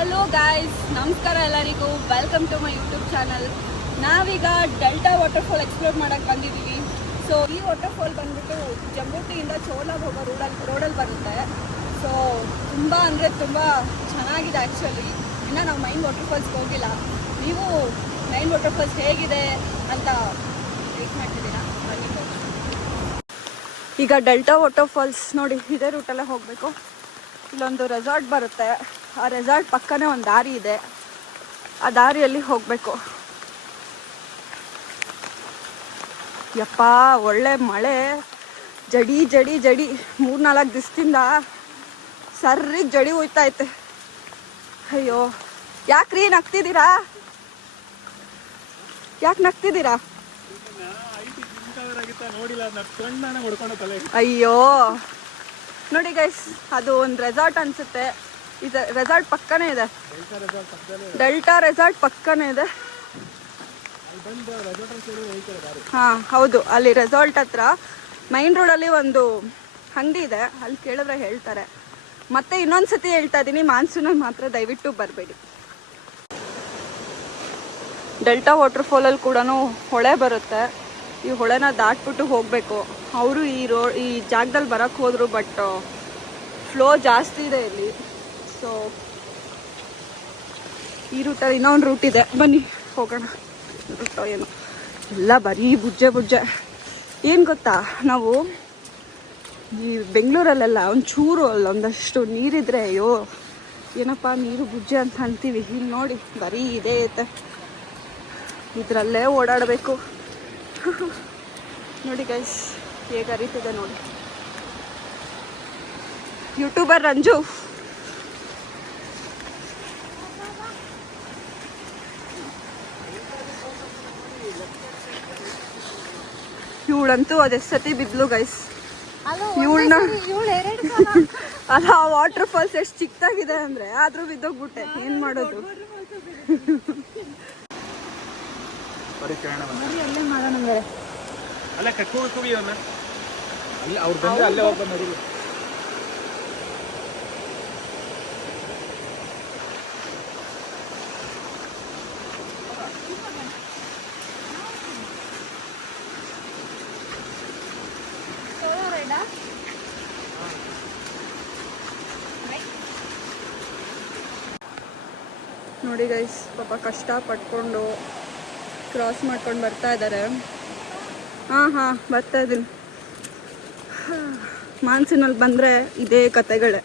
Hello guys, ನಮಸ್ಕಾರ ಎಲ್ಲರಿಗೂ. Welcome to my YouTube channel. ನಾವೀಗ ಡೆಲ್ಟಾ ವಾಟರ್ಫಾಲ್ ಎಕ್ಸ್ಪ್ಲೋರ್ ಮಾಡೋಕ್ಕೆ ಬಂದಿದ್ದೀವಿ. ಸೊ ಈ ವಾಟರ್ಫಾಲ್ ಬಂದ್ಬಿಟ್ಟು ಜಂಬೂಟಿಯಿಂದ ಚೋಲಾಗ್ ಹೋಗೋ ರೋಡಲ್ಲಿ ಬರುತ್ತೆ. ಸೊ ತುಂಬ ಅಂದರೆ ತುಂಬ ಚೆನ್ನಾಗಿದೆ ಆ್ಯಕ್ಚುಲಿ. ಇನ್ನು ನಾವು ಮೈನ್ ವಾಟರ್ಫಾಲ್ಸ್ಗೆ ಹೋಗಿಲ್ಲ. ನೀವು ಮೈನ್ ವಾಟರ್ಫಾಲ್ಸ್ ಹೇಗಿದೆ ಅಂತ ವೇಟ್ ಮಾಡ್ತಿದ್ದೀರಾ? ಈಗ ಡೆಲ್ಟಾ ವಾಟರ್ಫಾಲ್ಸ್ ನೋಡಿ, ಇದೇ ರೂಟಲ್ಲೇ ಹೋಗಬೇಕು. ಇಲ್ಲೊಂದು ರೆಸಾರ್ಟ್ ಬರುತ್ತೆ. ಆ ರೆಸಾರ್ಟ್ ಪಕ್ಕನೇ ಒಂದು ದಾರಿ ಇದೆ. ಆ ದಾರಿಯಲ್ಲಿ ಹೋಗಬೇಕು. ಯಪ್ಪ, ಒಳ್ಳೆ ಮಳೆ, ಜಡಿ ಜಡಿ ಜಡಿ 3-4 ದಿವಸದಿಂದ ಸರ್ರಿಗೆ ಜಡಿ ಹೋಯ್ತೈತೆ. ಅಯ್ಯೋ, ಯಾಕ್ರಿ ನಗ್ತಿದ್ದೀರಾ? ಯಾಕೆ ನಗ್ತಿದ್ದೀರಾ? ಅಯ್ಯೋ ನೋಡಿ ಗೈಸ್, ಅದು ಒಂದು ರೆಸಾರ್ಟ್ ಅನ್ಸುತ್ತೆ. ಇದು ರೆಸಾರ್ಟ್ ಪಕ್ಕನೇ ಇದೆ. ಡೆಲ್ಟಾ ರೆಸಾರ್ಟ್ ಪಕ್ಕನೇ ಇದೆ. ಹಾಂ ಹೌದು, ಅಲ್ಲಿ ರೆಸಾರ್ಟ್ ಹತ್ರ ಮೈನ್ ರೋಡಲ್ಲಿ ಒಂದು ಅಂಗಡಿ ಇದೆ. ಅಲ್ಲಿ ಕೇಳಿದ್ರೆ ಹೇಳ್ತಾರೆ. ಮತ್ತೆ ಇನ್ನೊಂದ್ಸತಿ ಹೇಳ್ತಾ ಇದ್ದೀನಿ, ಮಾನ್ಸೂನಲ್ಲಿ ಮಾತ್ರ ದಯವಿಟ್ಟು ಬರಬೇಡಿ. ಡೆಲ್ಟಾ ವಾಟರ್ಫಾಲಲ್ಲಿ ಕೂಡ ಹೊಳೆ ಬರುತ್ತೆ. ಈ ಹೊಳೆನ ದಾಟ್ಬಿಟ್ಟು ಹೋಗಬೇಕು. ಅವರು ಈ ಜಾಗದಲ್ಲಿ ಬರೋಕ್ಕೆ ಹೋದರು, ಬಟ್ ಫ್ಲೋ ಜಾಸ್ತಿ ಇದೆ ಇಲ್ಲಿ. ಸೊ ಈ ರೂಟಲ್ಲಿ ಇನ್ನೊಂದು ರೂಟ್ ಇದೆ, ಬನ್ನಿ ಹೋಗೋಣ. ರೂಟೋ ಏನು ಎಲ್ಲ ಬರೀ ಬುಜ್ಜೆ. ಏನು ಗೊತ್ತಾ, ನಾವು ಈ ಬೆಂಗಳೂರಲ್ಲೆಲ್ಲ ಒಂಚೂರು ಒಂದಷ್ಟು ನೀರಿದ್ರೆ ಅಯ್ಯೋ ಏನಪ್ಪ ನೀರು ಬುಜ್ಜೆ ಅಂತ ಅಂತೀವಿ. ಇಲ್ಲಿ ನೋಡಿ ಬರೀ ಇದೇ ಐತೆ, ಇದರಲ್ಲೇ ಓಡಾಡಬೇಕು. ನೋಡಿ ಗೈಸ್ ಹೇಗೆ ಅರಿತಿದೆ ನೋಡಿ. ಯೂಟ್ಯೂಬರ್ ರಂಜು ಇವಳಂತೂ ಅದೆಷ್ಟು ಸತಿ ಬಿದ್ಲು ಗೈಸ್. ಇವಳನ್ನ ಅಲ್ಲ, ವಾಟರ್ ಫಾಲ್ಸ್ ಎಷ್ಟು ಚಿಕ್ಕದಾಗಿದೆ ಅಂದ್ರೆ ಆದ್ರೂ ಬಿದ್ದೋಗ್ಬಿಟ್ಟೆ. ಏನ್ ಮಾಡೋದು? ಅಲ್ಲೇ ಮಾಡೋಣ. ಅಲ್ಲೇ ಕಟ್ಕೋಬೇಕು ಇವನ್ನ. ಅಲ್ಲಿ ಅವ್ರು ಬಂದ್ರೆ ಅಲ್ಲೇ ಹೋಗ್ಬಂದು ನೋಡಿ. ನೋಡಿ ಗೈಸ್, ಪಾಪ ಕಷ್ಟ ಪಟ್ಕೊಂಡು ಕ್ರಾಸ್ ಮಾಡ್ಕೊಂಡು ಬರ್ತಾ ಇದ್ದಾರೆ. ಹಾಂ ಬರ್ತಾ ಇದ್ದೀನಿ. ಮಾನ್ಸೂನಲ್ಲಿ ಬಂದರೆ ಇದೇ ಕತೆಗಳೇ.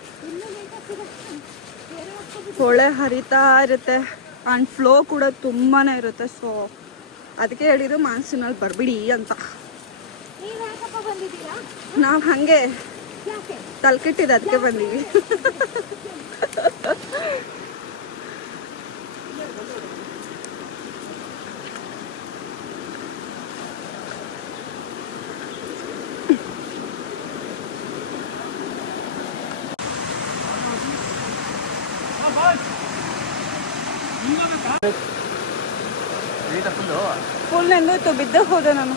ಹೊಳೆ ಹರಿತಾ ಇರುತ್ತೆ ಆ್ಯಂಡ್ ಫ್ಲೋ ಕೂಡ ತುಂಬಾ ಇರುತ್ತೆ. ಸೊ ಅದಕ್ಕೆ ಹೇಳಿದ್ರು ಮಾನ್ಸೂನಲ್ಲಿ ಬರಬಿಡಿ ಅಂತ. ನಾವು ಹಾಗೆ ತಲೆಕೆಟ್ಟಿದೆ, ಅದಕ್ಕೆ ಬಂದೀವಿ. ಫುಲ್ ಎಂದೋಯ್ತು, ಬಿದ್ದ ಹೋದೆ ನಾನು.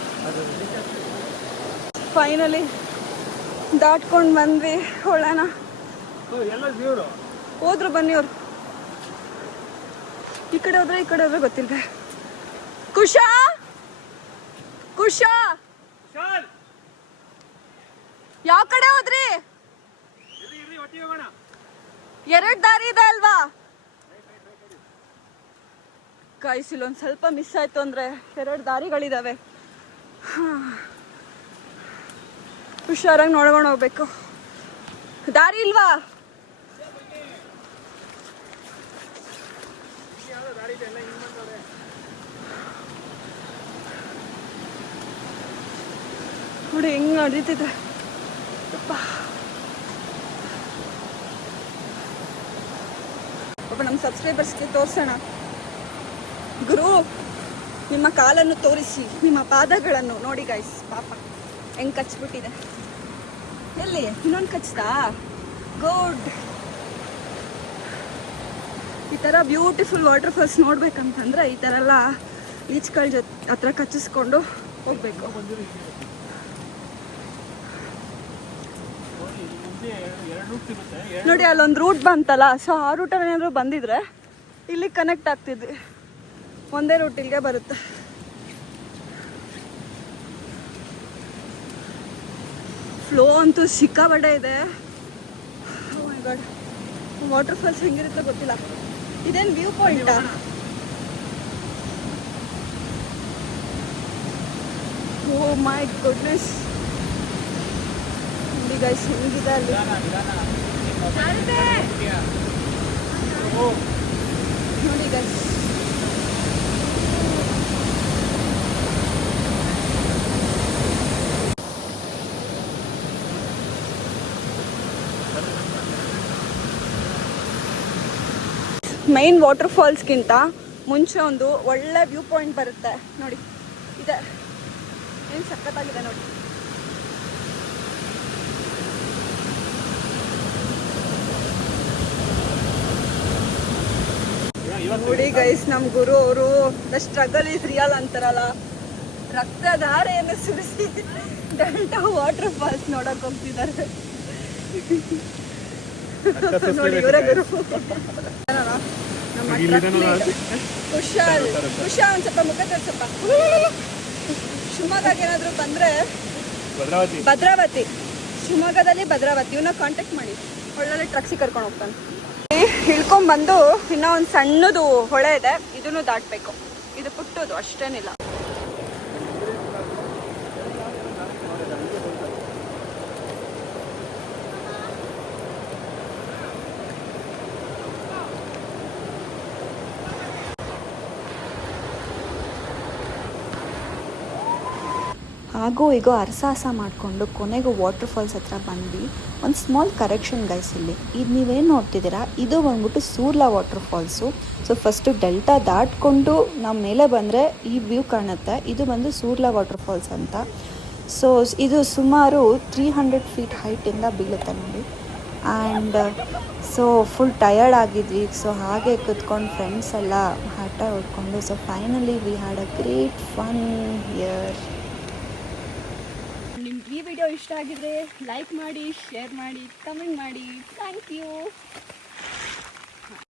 ಫೈನಲಿ ದಾಟ್ಕೊಂಡು ಬಂದ್ವಿ ಹೊಳೆನ. ಹೋದ್ರು ಬನ್ನಿ ಅವ್ರು. ಈ ಕಡೆ ಹೋದ್ರೆ ಗೊತ್ತಿಲ್ಲ. ಕುಶಾ ಯಾವ ಕಡೆ ಹೋದ್ರಿ? 2 ದಾರಿ ಇದೆ ಅಲ್ವಾ? ಗೈಸ್, ಇಲ್ಲೊಂದು ಸ್ವಲ್ಪ ಮಿಸ್ ಆಯ್ತು ಅಂದ್ರೆ 2 ದಾರಿಗಳಿದಾವೆ. ಹುಷಾರಾಗಿ ನೋಡ್ಕೊಂಡು ಹೋಗ್ಬೇಕು. ದಾರಿ ಇಲ್ವಾ? ನೋಡಿ ಹೆಂಗ್ ನಡೀತಿದೆ. ಒಬ್ಬ ನಮ್ಮ ಸಬ್ಸ್ಕ್ರೈಬರ್ಸ್ಗೆ ತೋರಿಸೋಣ. ಗುರು, ನಿಮ್ಮ ಕಾಲನ್ನು ತೋರಿಸಿ, ನಿಮ್ಮ ಪಾದಗಳನ್ನು ನೋಡಿ ಗೈಸ್. ಪಾಪ ಹೆಂಗೆ ಕಚ್ಬಿಟ್ಟಿದೆ. ಎಲ್ಲಿ ಇನ್ನೊಂದು ಕಚ್ತಾ? ಗುಡ್. ಈ ಥರ ಬ್ಯೂಟಿಫುಲ್ ವಾಟರ್ ಫಾಲ್ಸ್ ನೋಡ್ಬೇಕಂತಂದ್ರೆ ಈ ಥರ ಎಲ್ಲ ಬೀಚ್ಗಳ ಹತ್ರ ಕಚ್ಚಿಸ್ಕೊಂಡು ಹೋಗ್ಬೇಕು. ಎರಡು ರೂಟ್ ಸಿಗುತ್ತೆ. ನೋಡಿ ಅಲ್ಲೊಂದು ರೂಟ್ ಬಂತಲ್ಲ, ಸೊ ಆ ರೂಟಲ್ಲಿ ಏನಾದರೂ ಬಂದಿದ್ರೆ ಇಲ್ಲಿ ಕನೆಕ್ಟ್ ಆಗ್ತಿದ್ವಿ. ಒಂದೇ ರೂಟ್ ಇಲ್ಲಿಗೆ ಬರುತ್ತೆ. ಫ್ಲೋ ಅಂತೂ ಸಿಕ್ಕಾಬಡೆ ಇದೆ. ಓ ಮೈ ಗಾಡ್, ವಾಟರ್ ಫಾಲ್ಸ್ ಹೆಂಗಿರುತ್ತೆ ಗೊತ್ತಿಲ್ಲ. ಇದೇನು ವ್ಯೂ ಪಾಯಿಂಟಾ? ಓ ಮೈ ಗುಡ್ನೆಸ್, ನೋಡಿ ಗೈಸ್ ಹೆಂಗಿದೆ ಅಲ್ಲಿ. ನೋಡಿ ಗೈಸ್, ಮೈನ್ ವಾಟರ್ ಫಾಲ್ಸ್ಗಿಂತ ಮುಂಚೆ ಒಂದು ಒಳ್ಳೆ ವ್ಯೂ ಪಾಯಿಂಟ್ ಬರುತ್ತೆ ನೋಡಿ. ಇದೆ, ಏನು ಸಖತ್ತಾಗಿದೆ ನೋಡಿ. ನೋಡಿ ಗೈಸ್, ನಮ್ಮ ಗುರು ಅವರು ದ ಸ್ಟ್ರಗಲ್ ಇಸ್ ರಿಯಲ್ ಅಂತಾರಲ್ಲ, ರಕ್ತಧಾರೆಯನ್ನು ಸುರಿಸಿ ಡೆಲ್ಟಾ ವಾಟರ್ ಫಾಲ್ಸ್ ನೋಡಕ್ ಹೋಗ್ತಿದ್ದಾರೆ. ನೋಡಿ ಇವರೇ ಗುರು. ನಮ್ಮ ಕುಶಾಲ್ ಒಂದು ಸ್ವಲ್ಪ ಮುಖ ತೋರ್ಸಪ್ಪ. ಶಿವಮೊಗ್ಗಕ್ಕೆ ಏನಾದರೂ ಬಂದರೆ ಭದ್ರಾವತಿ, ಶಿವಮೊಗ್ಗದಲ್ಲಿ ಭದ್ರಾವತಿ, ಇವನ್ನ ಕಾಂಟ್ಯಾಕ್ಟ್ ಮಾಡಿ, ಒಳ್ಳೊಳ್ಳೆ ಟ್ರಕ್ಸಿ ಕರ್ಕೊಂಡು ಹೋಗ್ತಾನೆ. ಇಳ್ಕೊಂಡ್ಬಂದು ಇನ್ನೂ ಒಂದು ಸಣ್ಣದು ಹೊಳೆ ಇದೆ, ಇದನ್ನು ದಾಟಬೇಕು. ಇದು ಪುಟ್ಟದು, ಅಷ್ಟೇನಿಲ್ಲ. ಹಾಗೂ ಈಗ ಅರಸಾಹಸ ಮಾಡಿಕೊಂಡು ಕೊನೆಗೂ ವಾಟರ್ ಫಾಲ್ಸ್ ಹತ್ರ ಬಂದ್ವಿ. ಒಂದು ಸ್ಮಾಲ್ ಕರೆಕ್ಷನ್ ಗೈಸ್, ಇಲ್ಲಿ ಇದು ನೀವೇನು ನೋಡ್ತಿದ್ದೀರಾ, ಇದು ಬಂದ್ಬಿಟ್ಟು Surla water falls. So first delta ದಾಟ್ಕೊಂಡು ನಾವು ಮೇಲೆ ಬಂದರೆ ಈ ವ್ಯೂ ಕಾಣುತ್ತೆ. ಇದು ಬಂದು ಸೂರ್ಲಾ ವಾಟರ್ ಫಾಲ್ಸ್ ಅಂತ. ಸೊ ಇದು ಸುಮಾರು 300 ಫೀಟ್ ಹೈಟಿಂದ ಬೀಳುತ್ತೆ ನೋಡಿ. ಆ್ಯಂಡ್ ಸೊ ಫುಲ್ ಟಯರ್ಡ್ ಆಗಿದ್ವಿ. ಸೊ ಹಾಗೆ ಕುತ್ಕೊಂಡು ಫ್ರೆಂಡ್ಸ್ ಎಲ್ಲ ಆಟ ಹೊಡ್ಕೊಂಡು, so finally we had a great fun here. ನಿಮ್ಗೆ ಈ ವಿಡಿಯೋ ಇಷ್ಟ ಆಗಿದ್ರೆ ಲೈಕ್ ಮಾಡಿ, ಶೇರ್ ಮಾಡಿ, ಕಮೆಂಟ್ ಮಾಡಿ. Thank you.